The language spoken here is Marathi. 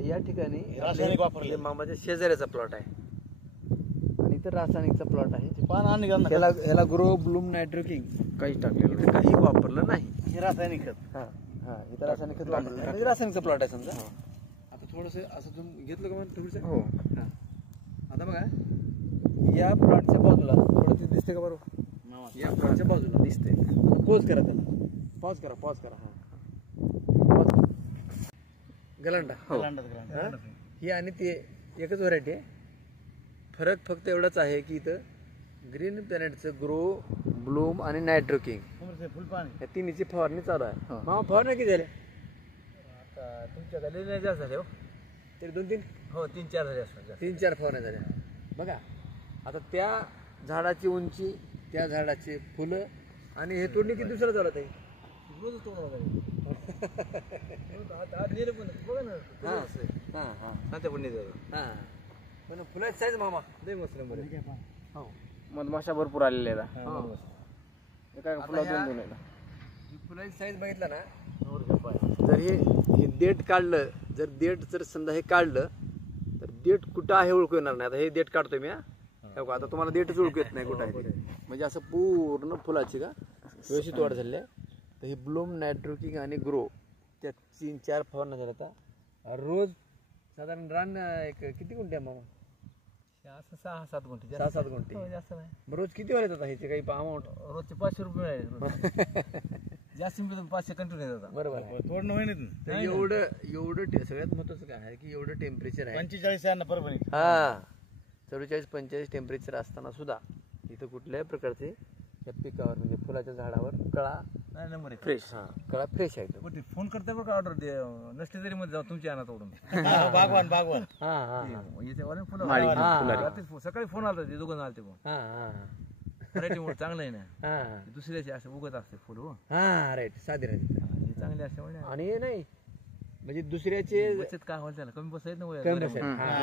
या ठिकाणी रासायनिक वापरले मामाच्या शेजाऱ्याचा प्लॉट आहे आणि इथं रासायनिकचा प्लॉट आहे. पान आणि ह्याला ग्रो ब्लूम नायट्रोकिंग काहीच टाकलेलं इथं काही वापरलं नाही. हे रासायनिक खत. हा इथं रासायनिक खत वापरलं नाही. म्हणजे रासायनिकचा प्लॉट आहे समजा. आता थोडंसं असं तुम्ही घेतलं का मग थोडंसं. हो आता बघा या प्लॉटच्या बाजूला थोडं ते दिसते का बरोबर. या प्लॉटच्या बाजूला दिसते. पॉज करा त्याला. पॉज करा. गलांडा. हो ही आणि ते एकच व्हरायटी आहे. फरक फक्त एवढाच आहे की इथं ग्रीन प्लॅनेटचं ग्रो ब्लूम आणि नायट्रोकिंग फुलपाणी या तिन्हीची फवारणी चालू आहे. मामा फवारणी किती झाल्या आता तुमच्याकडे लय जास्त झाले हो. तरी 2-3 हो 3-4 झाले असतात. 3-4 फवारण्या झाल्या. बघा आता त्या झाडाची उंची त्या झाडाची फुलं आणि हे तोडणी किती दिवसाला चालत आहे. रोज तोडणार बघा ना. पण फुलाची साईज मामा लय मस्त नंबर आहे. हो मधमाशा भरपूर आलेल्या आहेत. एका फुलात 2 आहेत. फुलाची साईज बघितला ना जर हे देठ काढलं जर समजा हे काढलं तर देठ कुठं आहे ओळखू येणार नाही. आता हे देठ काढतोय मी. आता तुम्हाला देठच ओळखू येत नाही कुठं आहे ते. म्हणजे असं पूर्ण फुलाची का व्यवस्थित वाढ झाली आहे. तर हे ब्लूम नायट्रोकिंग आणि ग्रो त्या 3-4 फवारण्या झाल्या. आता रोज साधारण रान एक किती गुंठे आहे मामा. असं 6-7 गुंठे. 6-7 गुंठे जास्त नाही. रोज किती वेळ येतात ह्याचे काही अमाऊंट. रोजचे 500 रुपये आहे. जास्त 500 कंटिन्यू येतात. बरोबर आहे. थोडं होईन एवढं सगळ्यात महत्वाचं काय आहे की एवढं टेम्परेचर आहे. 45 आहे ना परभणी. 44-45 टेम्परेचर असताना सुद्धा इथं कुठल्याही प्रकारचे या पिकावर म्हणजे फुलाच्या झाडावर कळा नंबर फ्रेश. कळा फ्रेश आहे. फोन करते बरं का. ऑर्डर नसली तरी मध्ये जाऊ तुमची आणा तोडून. बागवान फुलं सकाळी फोन आला ते दोघं आलते फोन. व्हरायटी चांगलं आहे ना. दुसऱ्याचे असे उगत असते फुल. हो राईट साधी राहते चांगले असते आणि हे नाही म्हणजे दुसऱ्याचे बचत काय व्हायला कमी बसायचं ना. कमी बसायचं.